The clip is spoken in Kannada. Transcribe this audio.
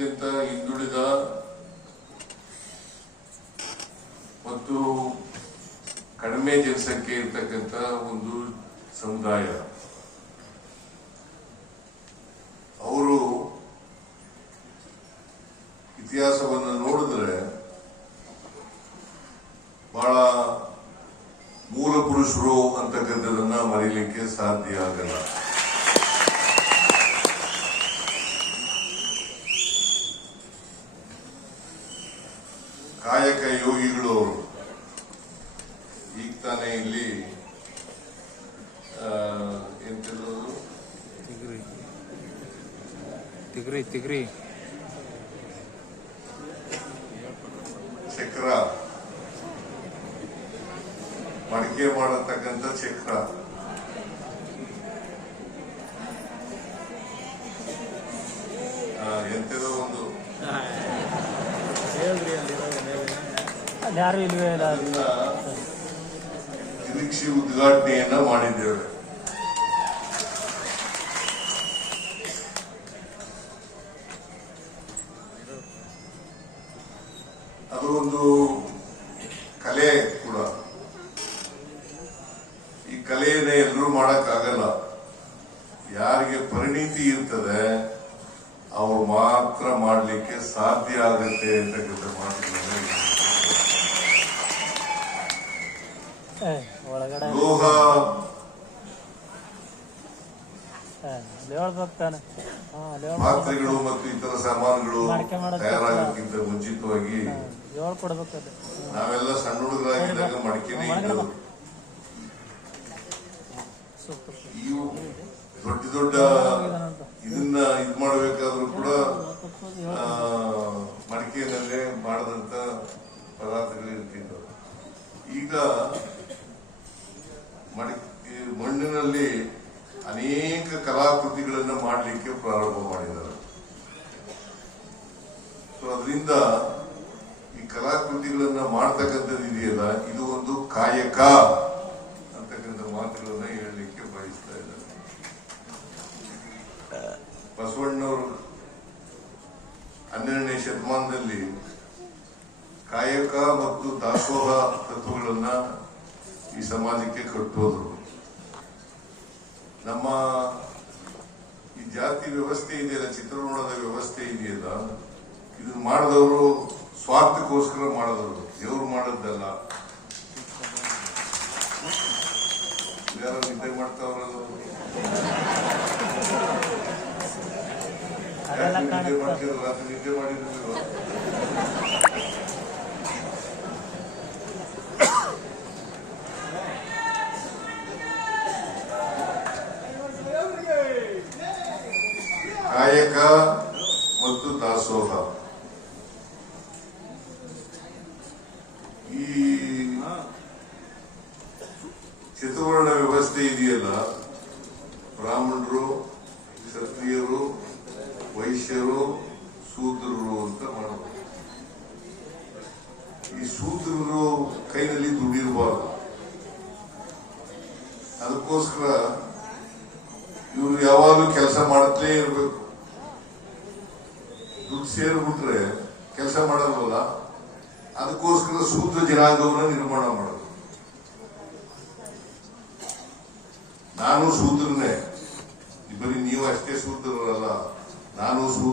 ಅತ್ಯಂತ ಹಿಂದುಳಿದ ಮತ್ತು ಕಡಿಮೆ ಜನಸಂಖ್ಯೆ ಇರತಕ್ಕಂಥ ಒಂದು ಸಮುದಾಯ. ಅವರು ಇತಿಹಾಸವನ್ನು ನೋಡಿದ್ರೆ ಬಹಳ ಮೂಲ ಪುರುಷರು ಅಂತಕ್ಕಂಥದನ್ನ ಮರೀಲಿಕ್ಕೆ ಸಾಧ್ಯ ಆಗಲ್ಲ. ಕಾಯಕ ಯೋಗಿಗಳು ಅವರು. ಈಗ ತಾನೇ ಇಲ್ಲಿ ಎಂತದ್ದು ತಿಗ್ರಿ ಚಕ್ರ ಮಡಿಕೆ ಮಾಡತಕ್ಕಂಥ ಚಕ್ರ ಎಂತದೋ ಒಂದು ನಿರೀಕ್ಷೆ ಉದ್ಘಾಟನೆಯನ್ನ ಮಾಡಿದ್ದೇವೆ. ಅದು ಒಂದು ಕಲೆ ಕೂಡ. ಈ ಕಲೆಯನ್ನ ಎಲ್ಲರೂ ಮಾಡಕ್ಕಾಗಲ್ಲ. ಯಾರಿಗೆ ಪರಿಣಿತಿ ಇರ್ತದೆ ಅವ್ರು ಮಾತ್ರ ಮಾಡಲಿಕ್ಕೆ ಸಾಧ್ಯ ಆಗುತ್ತೆ ಅಂತಕ್ಕಂಥ ಮಾತುಗಳನ್ನು ಲೋಹ ಪಾತ್ರೆಗಳು ಮತ್ತು ಇತರ ಸಾಮಾನುಗಳು ತಯಾರಾಗೋಕ್ಕಿಂತ ಮುಂಚಿತವಾಗಿ ನಾವೆಲ್ಲ ಸಣ್ಣ ಹುಡುಗರಾಗಿದ್ದಾಗ ಮಡಿಕೆನೇ ಇದ್ದವು. ಇವು ದೊಡ್ಡ ದೊಡ್ಡ ಇದನ್ನ ಇದು ಮಾಡಬೇಕಾದ್ರೂ ಕೂಡ ಮಡಿಕೆನಲ್ಲೇ ಮಾಡದಂತ ಪದಾರ್ಥಗಳು ಇರ್ತಿದ್ದವು. ಈಗ ಮಣ್ಣಿನಲ್ಲಿ ಅನೇಕ ಕಲಾಕೃತಿಗಳನ್ನು ಮಾಡಲಿಕ್ಕೆ ಪ್ರಾರಂಭ ಮಾಡಿದ್ದಾರೆ. ಸೊ ಅದರಿಂದ ಈ ಕಲಾಕೃತಿಗಳನ್ನ ಮಾಡ್ತಕ್ಕಂಥದ್ದು ಇದೆಯಲ್ಲ, ಇದು ಒಂದು ಕಾಯಕ ಅಂತಕ್ಕಂಥ ಮಾತುಗಳನ್ನ ಹೇಳಲಿಕ್ಕೆ ಬಯಸ್ತಾ ಇದ್ದಾರೆ. ಬಸವಣ್ಣವರು 12ನೇ ಶತಮಾನದಲ್ಲಿ ಕಾಯಕ ಮತ್ತು ದಾಸೋಹ ತತ್ವಗಳನ್ನ ಈ ಸಮಾಜಕ್ಕೆ ಕಟ್ಟೋದ್ರು. ನಮ್ಮ ಈ ಜಾತಿ ವ್ಯವಸ್ಥೆ ಇದೆಯಲ್ಲ, ಚಿತ್ರಣದ ವ್ಯವಸ್ಥೆ ಇದೆಯಲ್ಲ, ಇದನ್ನ ಮಾಡಿದವರು ಸ್ವಾರ್ಥಕ್ಕೋಸ್ಕರ ಮಾಡಿದವರು, ದೇವರು ಮಾಡದ್ದಲ್ಲ. ಯಾರು ನಿದ್ದೆ ಮಾಡ್ತಾವ್ರಲ್ಲ, ನಿದ್ದೆ ಮಾಡ್ತಿದ್ರು, ರಾತ್ರಿ ನಿದ್ದೆ ಮಾಡಿದ್ರು. ಕಾಯಕ ಮತ್ತು ದಾಸೋಹ, ಈ ಚತುರ್ವರ್ಣ ವ್ಯವಸ್ಥೆ ಇದೆಯಲ್ಲ, ಬ್ರಾಹ್ಮಣರು, ಕ್ಷತ್ರಿಯರು, ವೈಶ್ಯರು, ಶೂದ್ರರು ಅಂತ ಮಾಡಬಹುದು. ಈ ಶೂದ್ರರು ಕೈನಲ್ಲಿ ದುಡ್ಡಿರಬಾರ್ದು. ಅದಕ್ಕೋಸ್ಕರ ಇವರು ಯಾವಾಗಲೂ ಕೆಲಸ ಮಾಡುತ್ತಲೇ ಇರಬೇಕು. ದುಡ್ಡು ಸೇರಿಬಿಟ್ರೆ ಕೆಲಸ ಮಾಡಲ್ವಲ್ಲ, ಅದಕ್ಕೋಸ್ಕರ ಶೂದ್ರ ಜನಾಂಗವನ್ನು ನಿರ್ಮಾಣ ಮಾಡೋದು. ನಾನು ಶೂದ್ರನೇ, ಬರೀ ನೀವು ಅಷ್ಟೇ ಶೂದ್ರರಲ್ಲ, ನಾನು ಶೂದ್ರ.